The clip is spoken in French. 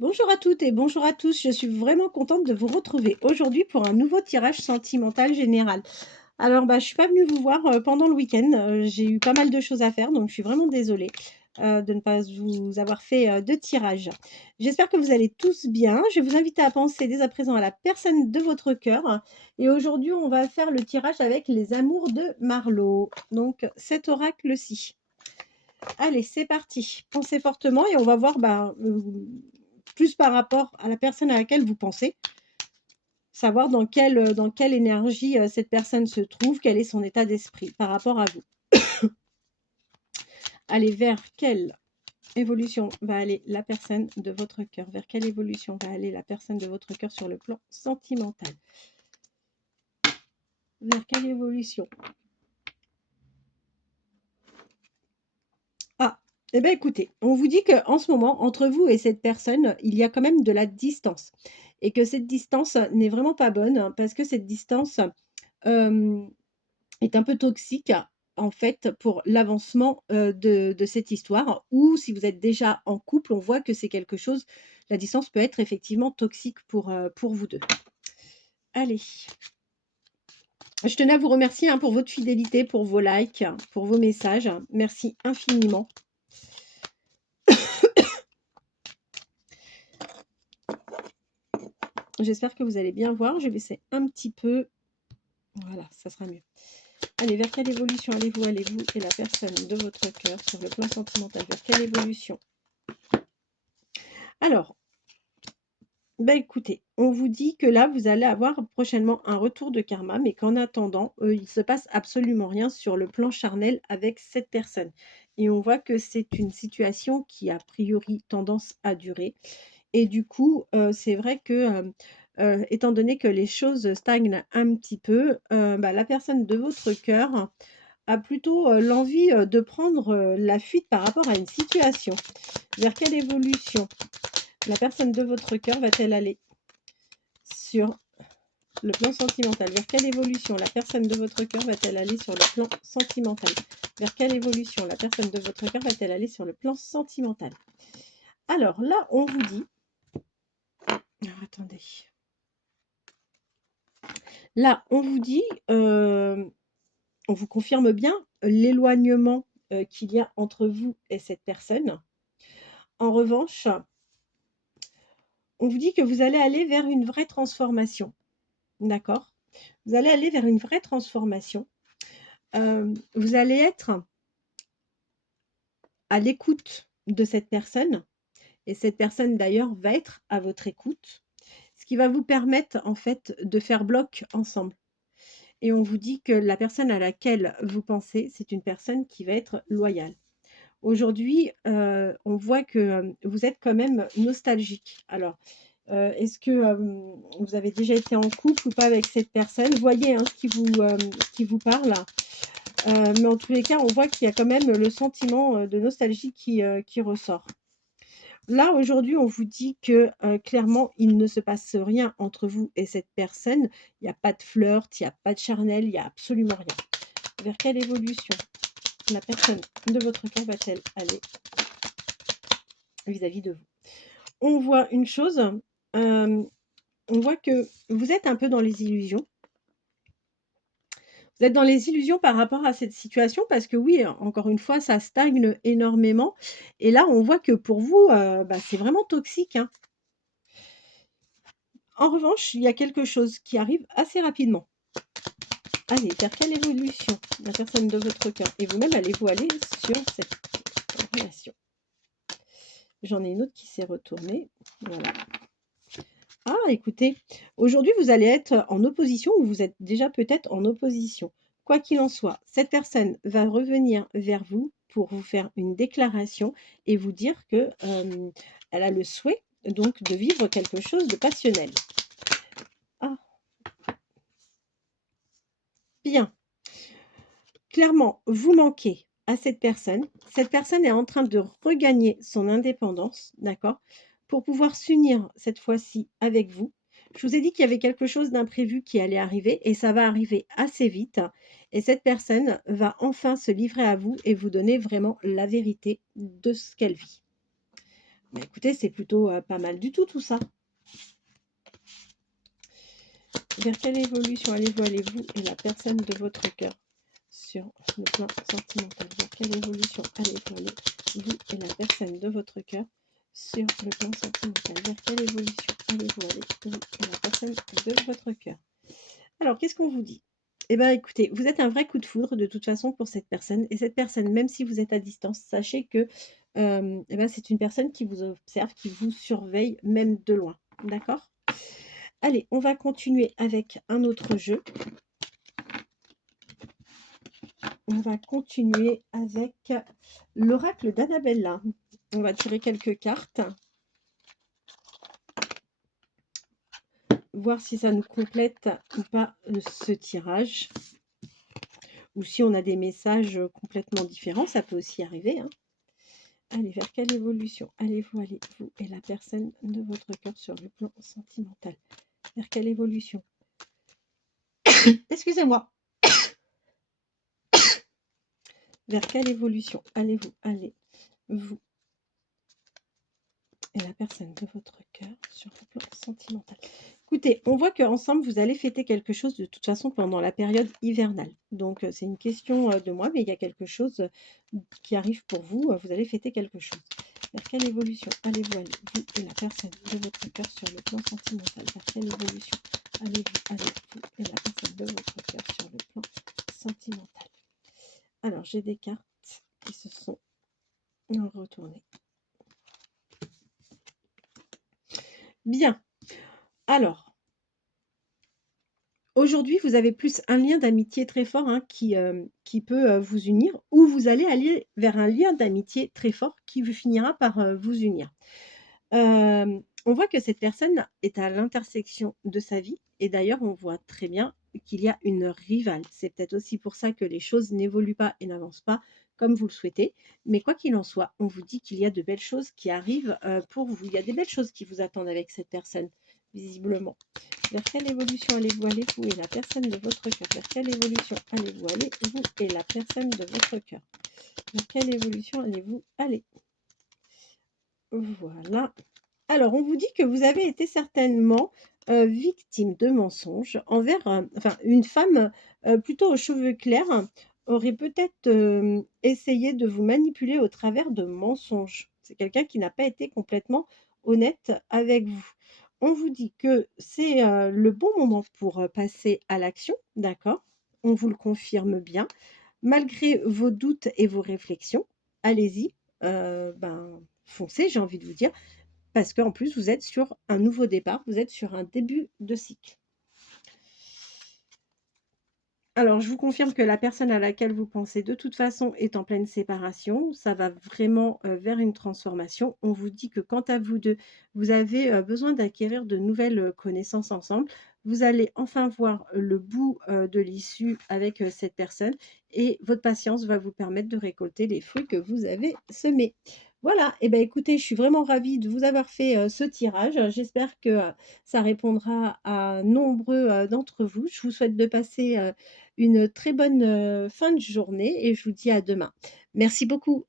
Bonjour à toutes et bonjour à tous, je suis vraiment contente de vous retrouver aujourd'hui pour un nouveau tirage sentimental général. Alors, je suis pas venue vous voir pendant le week-end, j'ai eu pas mal de choses à faire, donc je suis vraiment désolée de ne pas vous avoir fait de tirage. J'espère que vous allez tous bien. Je vais vous inviter à penser dès à présent à la personne de votre cœur. Et aujourd'hui, on va faire le tirage avec les amours de Marlowe. Donc, cet oracle-ci. Allez, c'est parti. Pensez fortement et on va voir plus par rapport à la personne à laquelle vous pensez, savoir dans quelle énergie cette personne se trouve, quel est son état d'esprit par rapport à vous. Allez, vers quelle évolution va aller la personne de votre cœur? Vers quelle évolution va aller la personne de votre cœur sur le plan sentimental? Vers quelle évolution? Ah, eh bien écoutez, on vous dit qu'en ce moment, entre vous et cette personne, il y a quand même de la distance. Et que cette distance n'est vraiment pas bonne parce que cette distance euh, est un peu toxique en fait pour l'avancement de cette histoire. Ou si vous êtes déjà en couple, on voit que c'est quelque chose, la distance peut être effectivement toxique pour vous deux. Allez, je tenais à vous remercier pour votre fidélité, pour vos likes, pour vos messages. Merci infiniment. J'espère que vous allez bien voir. Je vais baisser un petit peu. Voilà, ça sera mieux. Allez, vers quelle évolution allez-vous et la personne de votre cœur sur le plan sentimental? Vers quelle évolution? Alors, écoutez, on vous dit que là, vous allez avoir prochainement un retour de karma, mais qu'en attendant, il se passe absolument rien sur le plan charnel avec cette personne. Et on voit que c'est une situation qui a priori tendance à durer. Et du coup, c'est vrai que, étant donné que les choses stagnent un petit peu, la personne de votre cœur a plutôt, l'envie, de prendre, la fuite par rapport à une situation. Vers quelle évolution la personne de votre cœur va-t-elle aller sur le plan sentimental? Vers quelle évolution la personne de votre cœur va-t-elle aller sur le plan sentimental? Vers quelle évolution la personne de votre cœur va-t-elle aller sur le plan sentimental? Alors là, on vous dit alors attendez. Là, on vous dit, on vous confirme bien l'éloignement, qu'il y a entre vous et cette personne. En revanche, on vous dit que vous allez aller vers une vraie transformation, d'accord? Vous allez aller vers une vraie transformation. Vous allez être à l'écoute de cette personne et cette personne d'ailleurs va être à votre écoute, ce qui va vous permettre en fait de faire bloc ensemble. Et on vous dit que la personne à laquelle vous pensez, c'est une personne qui va être loyale. Aujourd'hui, on voit que, vous êtes quand même nostalgique. Alors, est-ce que, vous avez déjà été en couple ou pas avec cette personne? Voyez, ce qui vous parle, mais en tous les cas, on voit qu'il y a quand même le sentiment, de nostalgie qui ressort. Là, aujourd'hui, on vous dit que, clairement, il ne se passe rien entre vous et cette personne. Il y a pas de flirt, il y a pas de charnel, il y a absolument rien. Vers quelle évolution la personne de votre cœur va-t-elle aller vis-à-vis de vous? On voit une chose, hem, on voit que vous êtes un peu dans les illusions. Vous êtes dans les illusions par rapport à cette situation parce que oui, encore une fois, ça stagne énormément et là, on voit que pour vous, c'est vraiment toxique, hein. En revanche, il y a quelque chose qui arrive assez rapidement. Allez, vers quelle évolution la personne de votre cœur et vous-même allez-vous aller sur cette relation? J'en ai une autre qui s'est retournée, voilà. Ah écoutez, aujourd'hui vous allez être en opposition ou vous êtes déjà peut-être en opposition. Quoi qu'il en soit, cette personne va revenir vers vous pour vous faire une déclaration et vous dire que, elle a le souhait donc de vivre quelque chose de passionnel. Ah, bien. Clairement, vous manquez à cette personne. Cette personne est en train de regagner son indépendance, d'accord? Pour pouvoir s'unir cette fois-ci avec vous. Je vous ai dit qu'il y avait quelque chose d'imprévu qui allait arriver et ça va arriver assez vite. Et cette personne va enfin se livrer à vous et vous donner vraiment la vérité de ce qu'elle vit. Bah, écoutez, c'est plutôt, pas mal du tout, tout ça. Vers quelle évolution allez-vous et la personne de votre cœur sur le plan sentimental? Vers quelle évolution allez-vous et la personne de votre cœur sur le plan sentimental? Vers quelle évolution allez-vous et la personne de votre cœur? Alors, qu'est-ce qu'on vous dit? Eh ben, écoutez, vous êtes un vrai coup de foudre de toute façon pour cette personne et cette personne, même si vous êtes à distance, sachez que, et ben, c'est une personne qui vous observe, qui vous surveille même de loin. D'accord? Allez, on va continuer avec un autre jeu. On va continuer avec l'oracle d'Annabella. On va tirer quelques cartes, voir si ça nous complète ou pas ce tirage. Ou si on a des messages complètement différents, ça peut aussi arriver, hein. Allez, vers quelle évolution allez-vous et la personne de votre cœur sur le plan sentimental? Vers quelle évolution? Excusez-moi. Vers quelle évolution allez-vous et la personne de votre cœur sur le plan sentimental? Écoutez, on voit qu'ensemble, vous allez fêter quelque chose de toute façon pendant la période hivernale. Donc, c'est une question de moi, mais il y a quelque chose qui arrive pour vous. Vous allez fêter quelque chose. Vers quelle évolution allez-vous et la personne de votre cœur sur le plan sentimental? Vers quelle évolution allez-vous et la personne de votre cœur sur le plan sentimental? Alors, j'ai des cartes qui se sont retournées. Bien. Alors, aujourd'hui, vous avez plus un lien d'amitié très fort, hein, qui peut, vous unir ou vous allez aller vers un lien d'amitié très fort qui vous finira par, vous unir. On voit que cette personne est à l'intersection de sa vie et d'ailleurs, on voit très bien qu'il y a une rivale. C'est peut-être aussi pour ça que les choses n'évoluent pas et n'avancent pas comme vous le souhaitez. Mais quoi qu'il en soit, on vous dit qu'il y a de belles choses qui arrivent, pour vous. Il y a des belles choses qui vous attendent avec cette personne, visiblement. Vers quelle évolution allez-vous et la personne de votre cœur? Vers quelle évolution allez-vous et la personne de votre cœur? Vers quelle évolution allez-vous aller? Voilà. Alors, on vous dit que vous avez été certainement, victime de mensonges envers, enfin, une femme, plutôt aux cheveux clairs aurait peut-être, essayé de vous manipuler au travers de mensonges. C'est quelqu'un qui n'a pas été complètement honnête avec vous. On vous dit que c'est, le bon moment pour, passer à l'action, d'accord? On vous le confirme bien. Malgré vos doutes et vos réflexions, allez-y, ben, foncez, j'ai envie de vous dire. Parce qu'en plus, vous êtes sur un nouveau départ, vous êtes sur un début de cycle. Alors, je vous confirme que la personne à laquelle vous pensez, de toute façon, est en pleine séparation. Ça va vraiment, vers une transformation. On vous dit que quant à vous 2, vous avez, besoin d'acquérir de nouvelles, connaissances ensemble. Vous allez enfin voir le bout, de l'issue avec, cette personne et votre patience va vous permettre de récolter les fruits que vous avez semés. Voilà, et ben, écoutez, je suis vraiment ravie de vous avoir fait, ce tirage. J'espère que, ça répondra à nombreux, d'entre vous. Je vous souhaite de passer, une très bonne, fin de journée et je vous dis à demain. Merci beaucoup.